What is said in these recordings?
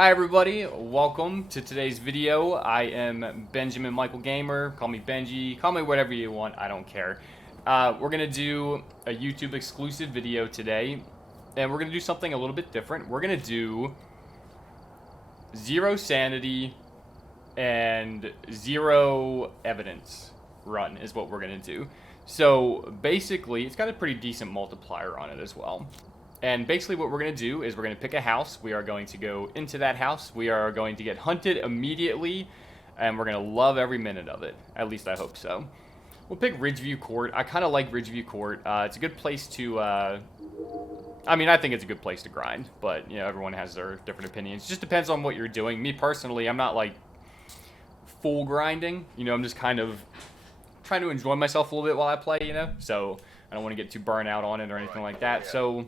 Hi everybody, welcome to today's video. I am Benjamin Michael Gamer. Call me Benji, call me whatever you want, I don't care. We're gonna do a YouTube exclusive video today, and we're gonna do something a little bit different. We're gonna do 0 sanity and 0 evidence run is what we're gonna do. So basically, it's got a pretty decent multiplier on it as well. And basically what we're going to do is we're going to pick a house. We are going to go into that house. We are going to get hunted immediately. And we're going to love every minute of it. At least I hope so. We'll pick Ridgeview Court. I kind of like Ridgeview Court. It's a good place to... I mean, I think it's a good place to grind. But, you know, everyone has their different opinions. It just depends on what you're doing. Me personally, I'm not, like, full grinding. You know, I'm just kind of trying to enjoy myself a little bit while I play, you know? So, I don't want to get too burnt out on it or anything like that. So...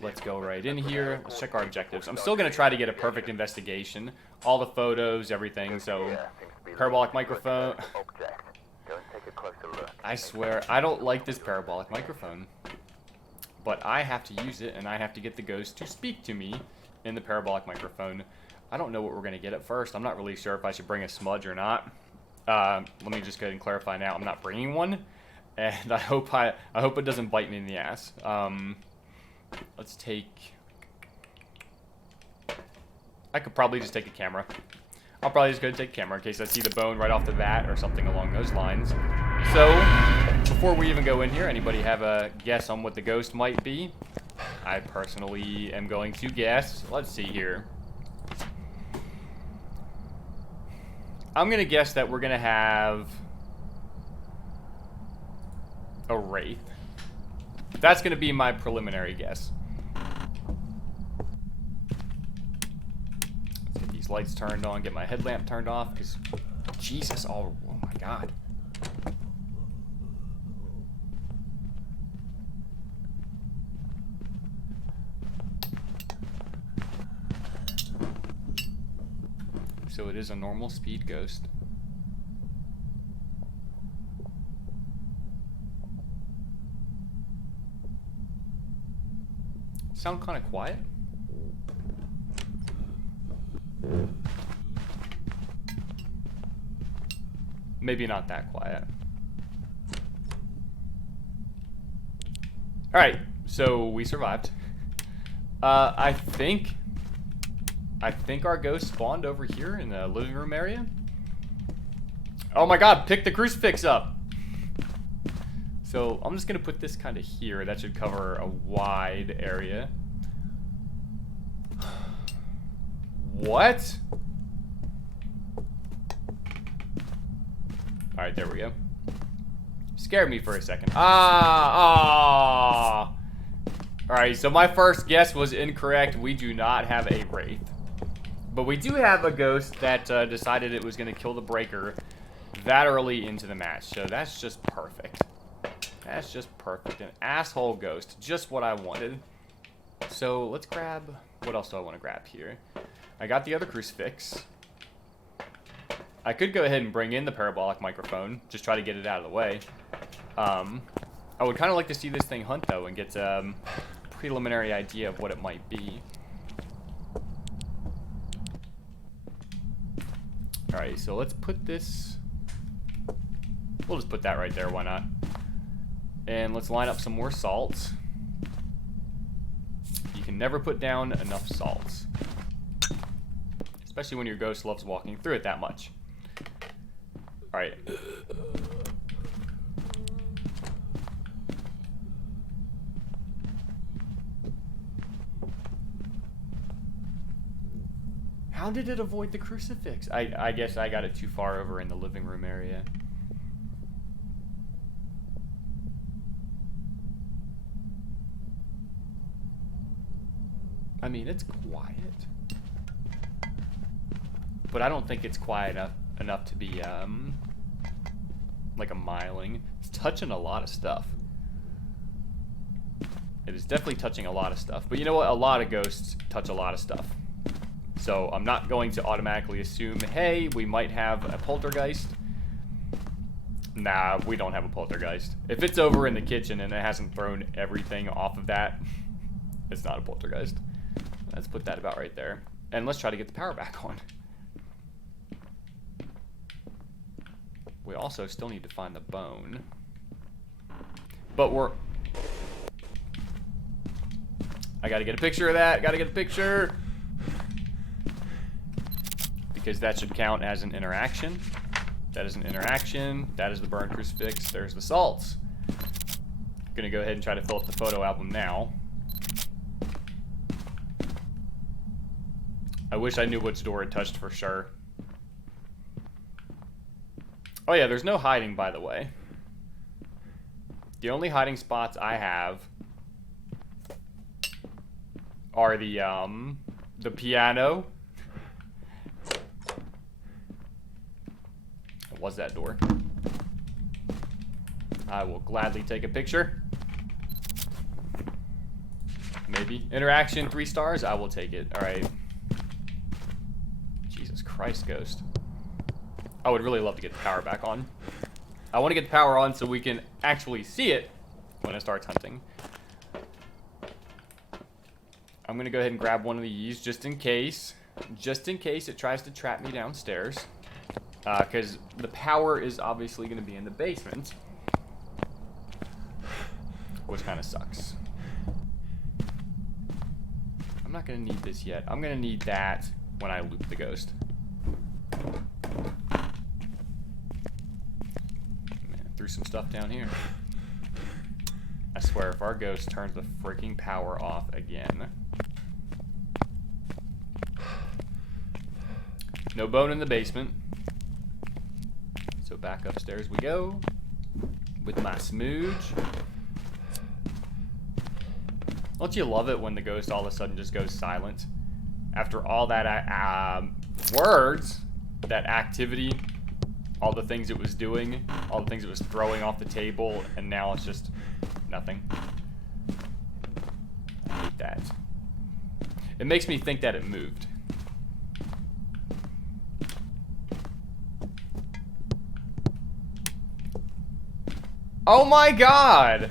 let's go right in here. Let's check our objectives. I'm still going to try to get a perfect investigation. All the photos, everything. So, parabolic microphone. I swear, I don't like this parabolic microphone. But I have to use it, and I have to get the ghost to speak to me in the parabolic microphone. I don't know what we're going to get at first. I'm not really sure if I should bring a smudge or not. Let me just go ahead and clarify now. I'm not bringing one. And I hope it doesn't bite me in the ass. Let's take... I could probably just take a camera. I'll probably just go take a camera in case I see the bone right off the bat or something along those lines. So, before we even go in here, anybody have a guess on what the ghost might be? I personally am going to guess. Let's see here. I'm going to guess that we're going to have a wraith. That's going to be my preliminary guess. Let's get these lights turned on, get my headlamp turned off, because, Jesus, oh my God. So it is a normal speed ghost. Sound kind of quiet. Maybe not that quiet. Alright, so we survived. I think our ghost spawned over here in the living room area. Oh my God, pick the crucifix up! So I'm just gonna put this kind of here. That should cover a wide area. What? All right, there we go. Scared me for a second. All right, so my first guess was incorrect. We do not have a wraith, but we do have a ghost that decided it was gonna kill the breaker that early into the match. So that's just perfect. That's just perfect. An asshole ghost. Just what I wanted. So let's grab... what else do I want to grab here? I got the other crucifix. I could go ahead and bring in the parabolic microphone. Just try to get it out of the way. I would kind of like to see this thing hunt, though, and get a preliminary idea of what it might be. Alright, so let's put this... we'll just put that right there. Why not? And let's line up some more salts. You can never put down enough salts. Especially when your ghost loves walking through it that much. Alright. How did it avoid the crucifix? I guess I got it too far over in the living room area. I mean, it's quiet, but I don't think it's quiet enough to be, like a miling. It's touching a lot of stuff. It is definitely touching a lot of stuff, but you know what? A lot of ghosts touch a lot of stuff. So I'm not going to automatically assume, hey, we might have a poltergeist. Nah, we don't have a poltergeist. If it's over in the kitchen and it hasn't thrown everything off of that, it's not a poltergeist. Let's put that about right there. And let's try to get the power back on. We also still need to find the bone. But we're... I gotta get a picture of that. Gotta get a picture. Because that should count as an interaction. That is an interaction. That is the burn crucifix. There's the salts. I'm gonna go ahead and try to fill up the photo album now. I wish I knew which door it touched for sure. Oh yeah, there's no hiding, by the way. The only hiding spots I have are the piano. What was that door? I will gladly take a picture. Maybe. Interaction, 3 stars. I will take it. All right. Jesus Christ, Ghost. I would really love to get the power back on. I want to get the power on so we can actually see it when it starts hunting. I'm going to go ahead and grab one of these just in case. Just in case it tries to trap me downstairs. Because the power is obviously going to be in the basement. Which kind of sucks. I'm not going to need this yet. I'm going to need that when I loop the ghost. Man, threw some stuff down here. I swear, if our ghost turns the freaking power off again. No bone in the basement. So back upstairs we go with my smooge. Don't you love it when the ghost all of a sudden just goes silent? After all that words, that activity, all the things it was doing, all the things it was throwing off the table, and now it's just nothing. I hate that. It makes me think that it moved. Oh my god!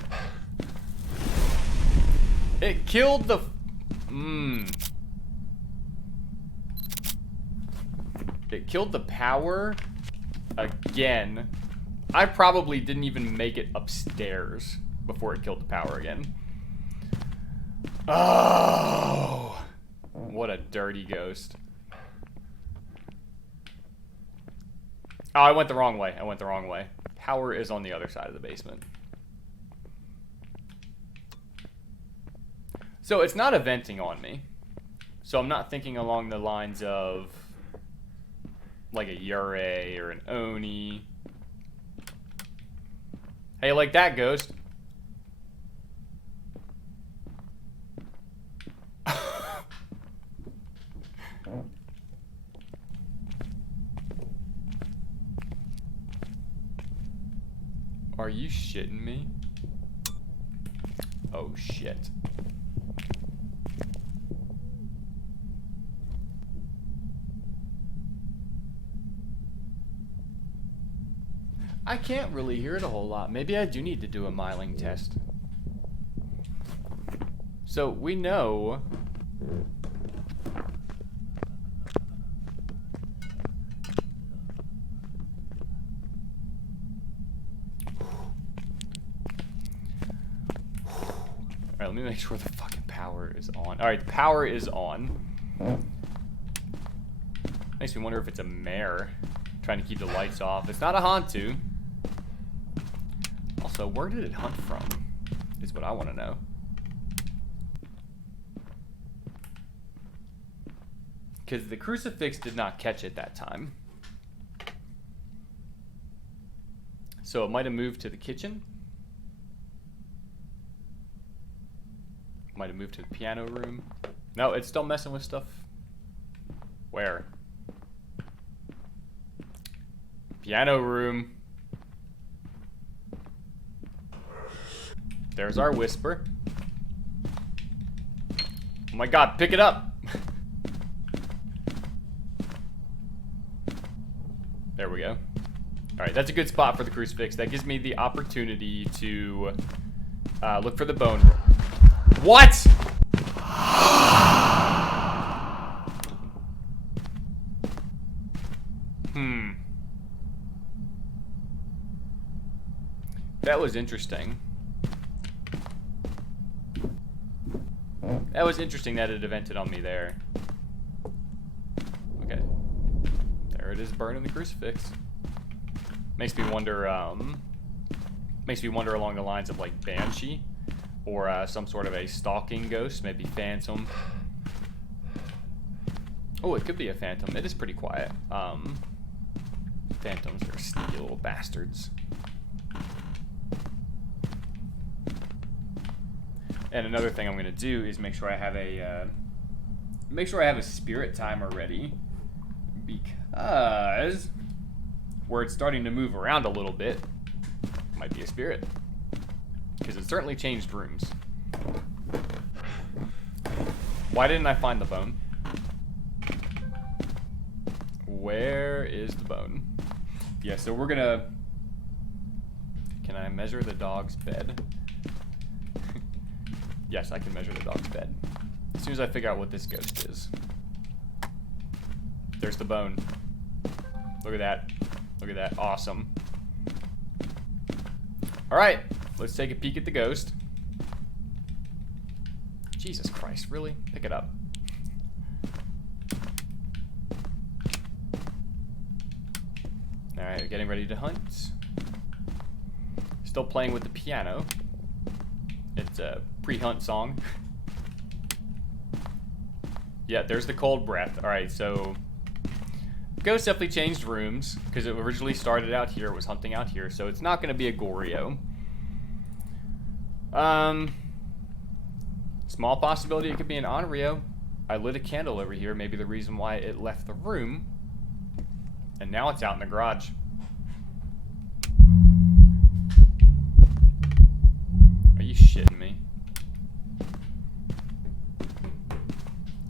It killed the... It killed the power again. I probably didn't even make it upstairs before it killed the power again. Oh! What a dirty ghost. Oh, I went the wrong way. I went the wrong way. Power is on the other side of the basement. So it's not eventing on me. So I'm not thinking along the lines of like a Yurei or an Oni. Hey, like that ghost. Are you shitting me? Oh shit. I can't really hear it a whole lot. Maybe I do need to do a miling test. So we know... Alright, let me make sure the fucking power is on. Alright, the power is on. Makes me wonder if it's a mare trying to keep the lights off. It's not a Hantu. Also, where did it hunt from? Is what I want to know. Because the crucifix did not catch it that time. So it might have moved to the kitchen. Might have moved to the piano room. No, it's still messing with stuff. Where? Piano room. There's our whisper. Oh my god, pick it up! There we go. Alright, that's a good spot for the crucifix. That gives me the opportunity to look for the bone. What?! That was interesting. That was interesting that it evented on me there. Okay. There it is, burning the crucifix. Makes me wonder along the lines of like Banshee or some sort of a stalking ghost, maybe Phantom. Oh, it could be a Phantom. It is pretty quiet. Phantoms are sneaky little bastards. And another thing I'm gonna do is make sure I have a spirit timer ready, because where it's starting to move around a little bit might be a spirit, because it certainly changed rooms. Why didn't I find the bone? Where is the bone? Yeah, so we're gonna... Can I measure the dog's bed? Yes, I can measure the dog's bed. As soon as I figure out what this ghost is. There's the bone. Look at that. Look at that. Awesome. Alright, let's take a peek at the ghost. Jesus Christ, really? Pick it up. Alright, getting ready to hunt. Still playing with the piano. It's a pre-hunt song. Yeah, there's the cold breath. Alright, so ghost definitely changed rooms, because it originally started out here, it was hunting out here, so it's not going to be a Goryo. Small possibility it could be an Onryo. I lit a candle over here, maybe the reason why it left the room. And now it's out in the garage. Are you shitting me?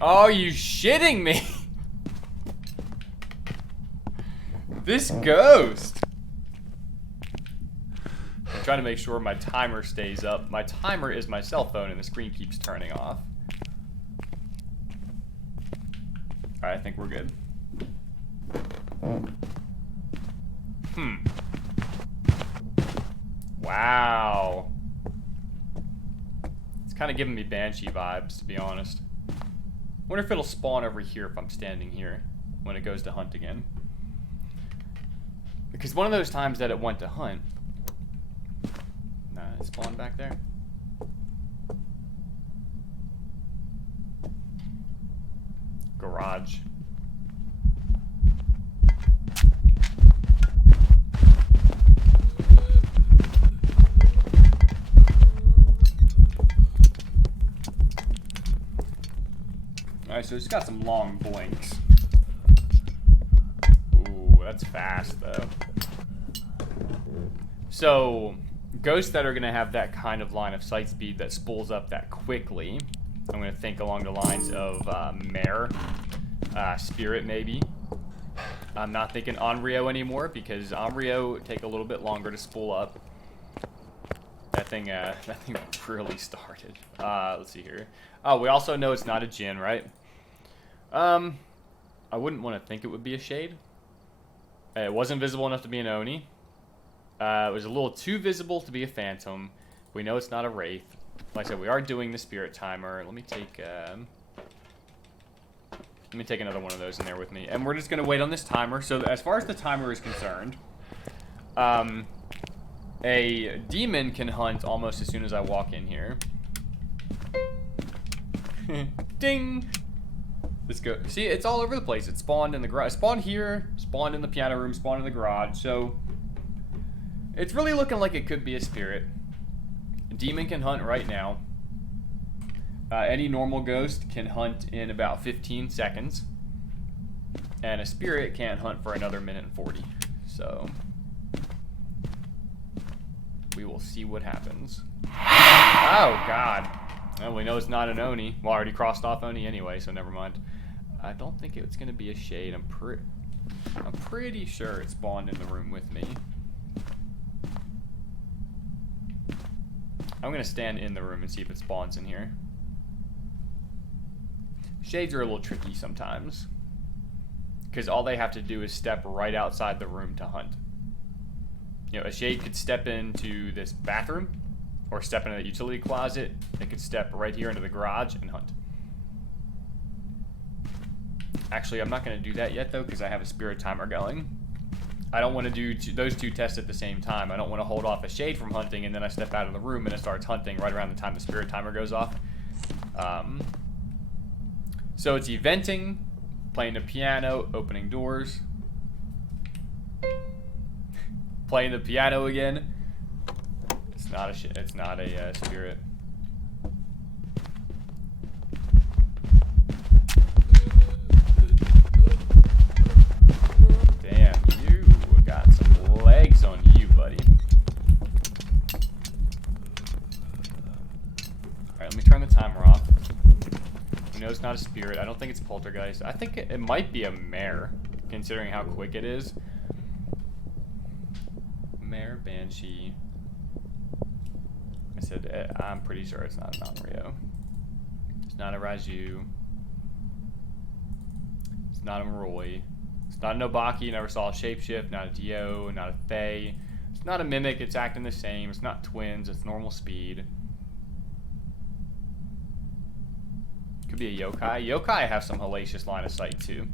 Oh, you shitting me? This ghost. I'm trying to make sure my timer stays up. My timer is my cell phone and the screen keeps turning off. Alright, I think we're good. Wow. It's kind of giving me Banshee vibes, to be honest. Wonder if it'll spawn over here if I'm standing here when it goes to hunt again. Because one of those times that it went to hunt... Nah, it spawned back there. Garage. Alright, so it's got some long blinks. Ooh, that's fast, though. So, ghosts that are going to have that kind of line of sight speed that spools up that quickly, I'm going to think along the lines of Mare, Spirit, maybe. I'm not thinking Onryo anymore, because Onryo take a little bit longer to spool up. That thing really started. Let's see here. Oh, we also know it's not a Jinn, right? I wouldn't want to think it would be a Shade. It wasn't visible enough to be an Oni. It was a little too visible to be a Phantom. We know it's not a Wraith. Like I said, we are doing the Spirit Timer. Let me take another one of those in there with me. And we're just going to wait on this timer. So as far as the timer is concerned, a demon can hunt almost as soon as I walk in here. Ding! Let's go. See, it's all over the place. It spawned in the garage. Spawned here, spawned in the piano room, spawned in the garage. So it's really looking like it could be a spirit. A demon can hunt right now. Any normal ghost can hunt in about 15 seconds. And a spirit can't hunt for another minute and 40. So we will see what happens. Oh, God. Well, we know it's not an Oni. Well, I already crossed off Oni anyway, so never mind. I don't think it's going to be a Shade. I'm pretty sure it spawned in the room with me. I'm going to stand in the room and see if it spawns in here. Shades are a little tricky sometimes. because all they have to do is step right outside the room to hunt. You know, a shade could step into this bathroom, or step into the utility closet. They could step right here into the garage and hunt. Actually, I'm not going to do that yet, though, because I have a spirit timer going. I don't want to do those two tests at the same time. I don't want to hold off a shade from hunting, and then I step out of the room and it starts hunting right around the time the spirit timer goes off. So it's eventing, playing the piano, opening doors, playing the piano again. It's not a spirit. Damn, you got some legs on you, buddy. Alright, let me turn the timer off. We know it's not a spirit. I don't think it's poltergeist. I think it might be a mare, considering how quick it is. Mare, banshee. I said, I'm pretty sure it's not an Onryo. It's not a Raju. It's not a Maroi. It's not a Nobaki, never saw a shapeshift. Not a Dio, not a Fae. It's not a Mimic, it's acting the same. It's not twins, it's normal speed. Could be a yokai. Yokai have some hellacious line of sight too.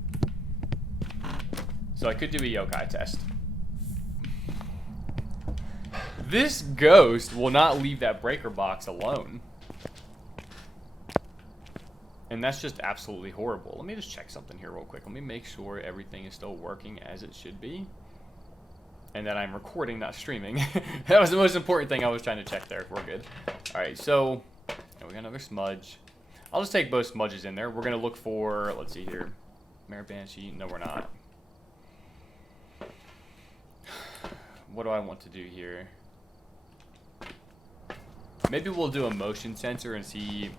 So I could do a yokai test. This ghost will not leave that breaker box alone. And that's just absolutely horrible. Let me just check something here real quick. Let me make sure everything is still working as it should be. And that I'm recording, not streaming. That was the most important thing I was trying to check there. We're good. Alright, so we got another smudge. I'll just take both smudges in there. We're going to look for, let's see here. Mare Banshee. No, we're not. What do I want to do here? Maybe we'll do a motion sensor and see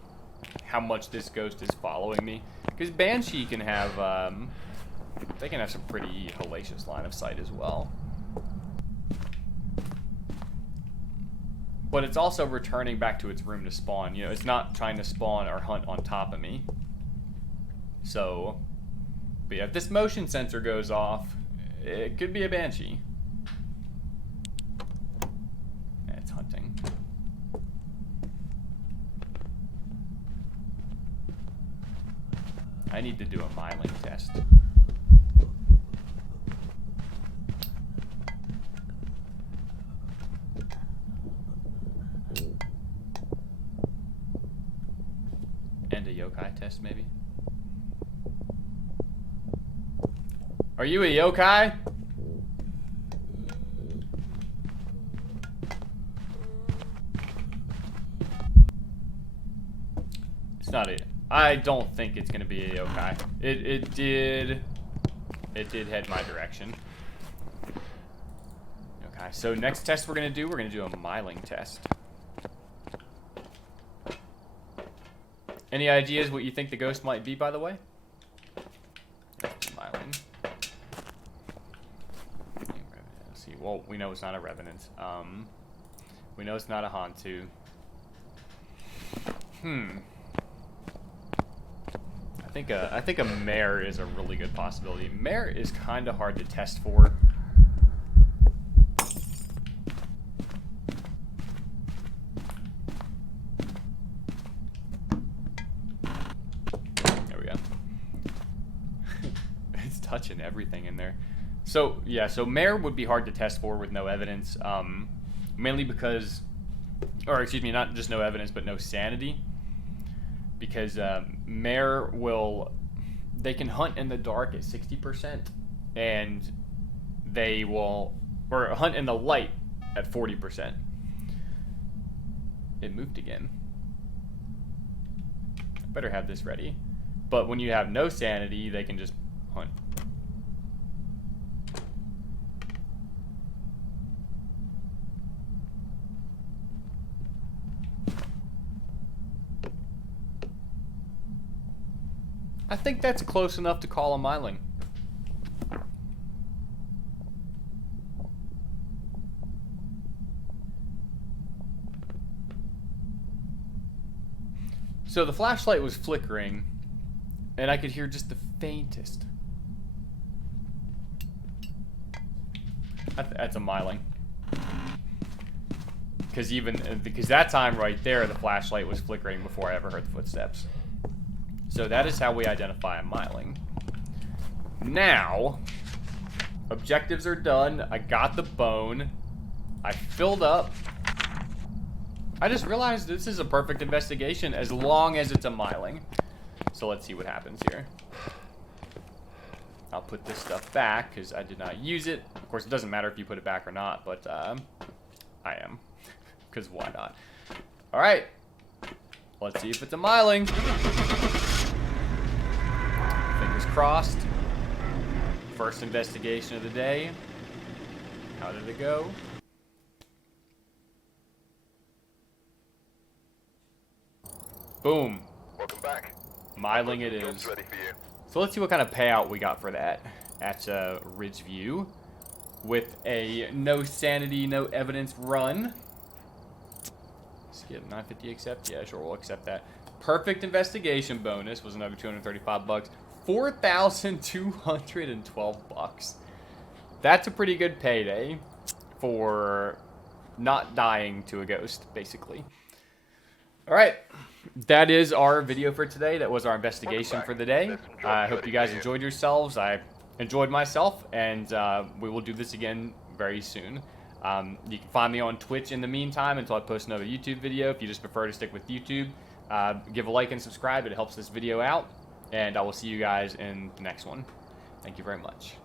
how much this ghost is following me. Because Banshee can have, they can have some pretty hellacious line of sight as well. But it's also returning back to its room to spawn. You know, it's not trying to spawn or hunt on top of me. So, but yeah, if this motion sensor goes off, it could be a Banshee. Yeah, it's hunting. I need to do a myling test. And a yokai test, maybe? Are you a yokai? It's not it. I don't think it's gonna be a yokai. It did head my direction. Okay, so next test we're gonna do a myling test. Any ideas what you think the ghost might be, by the way? Myling. Let's see. Well, we know it's not a revenant. We know it's not a Hantu. I think a mare is a really good possibility. Mare is kind of hard to test for. There we go. It's touching everything in there. So yeah, so mare would be hard to test for with no evidence. Mainly because, or excuse me, not just no evidence, but no sanity. Because mare they can hunt in the dark at 60%, and they will, or hunt in the light at 40%. It moved again. Better have this ready. But when you have no sanity, they can just hunt. I think that's close enough to call a myling. So the flashlight was flickering, and I could hear just the faintest That's a miling. Because that time right there, the flashlight was flickering before I ever heard the footsteps. So that is how we identify a miling. Now, objectives are done. I got the bone. I filled up. I just realized this is a perfect investigation as long as it's a miling. So let's see what happens here. I'll put this stuff back because I did not use it. Of course, it doesn't matter if you put it back or not, but I am. Because why not? All right. Let's see if it's a miling. Fingers crossed. First investigation of the day. How did it go? Boom. Welcome back. Miling it Job's is. ready for you. So let's see what kind of payout we got for that at Ridgeview with a no sanity, no evidence run. Let's get 950 accept. Yeah, sure, we'll accept that. Perfect investigation bonus was another 235 bucks. 4,212 bucks. That's a pretty good payday for not dying to a ghost, basically. All right. That is our video for today. That was our investigation for the day. I hope you guys enjoyed yourselves. I enjoyed myself, and we will do this again very soon. You can find me on Twitch in the meantime until I post another YouTube video. If you just prefer to stick with YouTube, give a like and subscribe. It helps this video out, and I will see you guys in the next one. Thank you very much.